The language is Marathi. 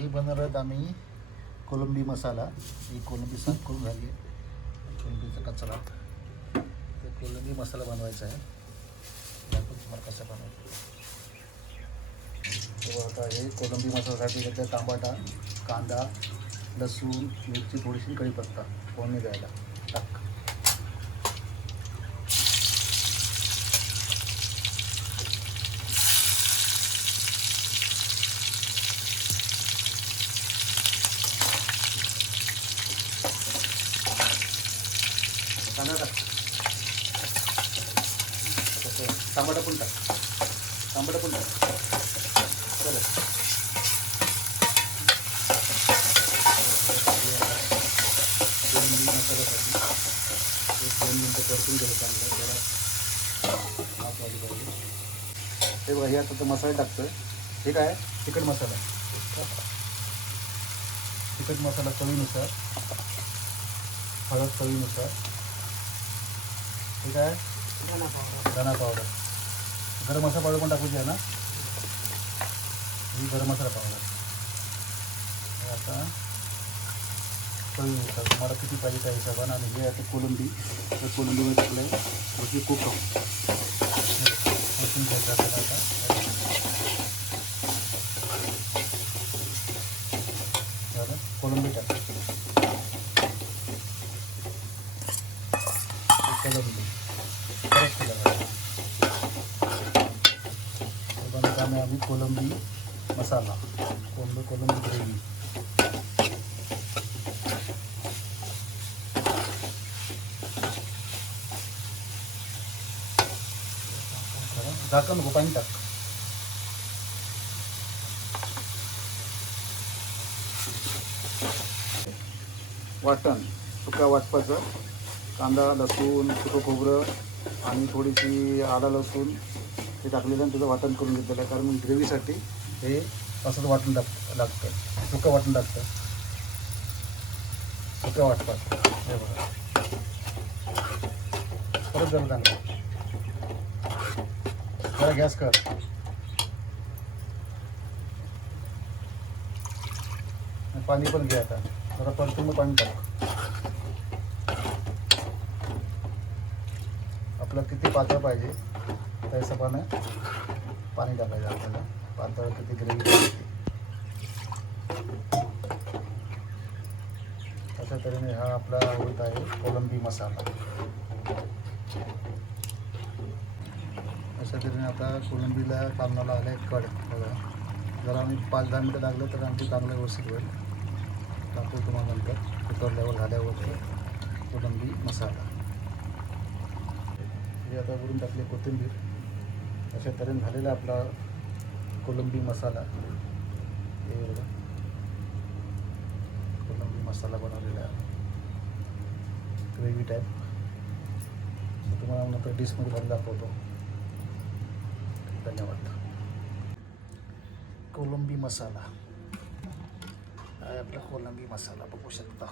हे बनवत आम्ही कोलंबी मसाला. ही कोलंबी साफ करून झाली आहे. कोलंबीचा कचरा. ते कोलंबी मसाला बनवायचा आहे. दाखवतो तुम्हाला कसा बनवायचा आता हे कोलंबी मसाल्यासाठी घेतलं टमाटा कांदा लसूण मिरची थोडीशी कढीपत्ता फोडणी द्यायला. टाक. कांदा टाक. टमाटा पण टाक. टमाटा पण टाक. चला. मसाल्यासाठी एक दोन मिनटं परतून घ्यायचं चांगलं जरा हात वाली पाहिजे हे बघा हे आता तो मसाला टाकतोय. हे काय? तिखट मसाला. तिखट मसाला चवीनुसार हळद चवीनुसार. ठीक आहे? धना पाउडर गरम मसाला पाउडर पण टाकूची आहे ना. ही गरम मसाला पावडर हे आता चवीनुसार तुम्हाला किती हिसाब त्या हिशोबानं. आणि हे आता कोलंबी. तर कोलंबीमध्ये टाकलं आहे थोडीशी आपल्याला आता. कोलंबी परत केलं पाहिजे हे आम्ही आम्ही कोलंबी मसाला. कोलंबी कोलंबी ग्रेव्ही. झाकण नको पाणी टाक. वाटण सुका वाटपाचं. कांदा लसूण सुकं खोबरं आणि थोडीशी आला लसूण हे टाकलेलं आणि त्याचं वाटण करून घेतलेलं आहे. कारण ग्रेव्हीसाठी हे असंच वाटण टाक लागतं. सुकं वाटण लागतं सुकं वाटतात हे बघा. परत जरा चांगलं. जरा गॅस कर. पाणी पण घ्या आता. जरा परतून पाणी टाक. आपलं किती पातळ पाहिजे त्या हिशोबानं पाणी टाकायचं आपल्याला. पातळ किती ग्रेव्ही पाहिजे. अशा तऱ्हेने हा आपला होत आहे कोलंबी मसाला. अशा तऱ्हेने आता कोलंबीला कालनाला आलं आहे कड बघा. जर आम्ही पाच दहा मिनटं लागलं तर आमची चांगलं व्यवस्थित होईल. टाकू तुम्हाला नंतर. उतरल्यावर झाल्यावर कोलंबी मसाला. हे आता वरून टाकले कोथिंबीर. अशा तऱ्हेने झालेला आपला कोलंबी मसाला. हे बघा. कोलंबी मसाला बनवलेला आहे. ग्रेव्ही टाईप तुम्हाला नंतर डिशमध्ये भरून दाखवतो. धन्यवाद. कोलंबी मसाला. आपला कोलंबी मसाला बघू शकता.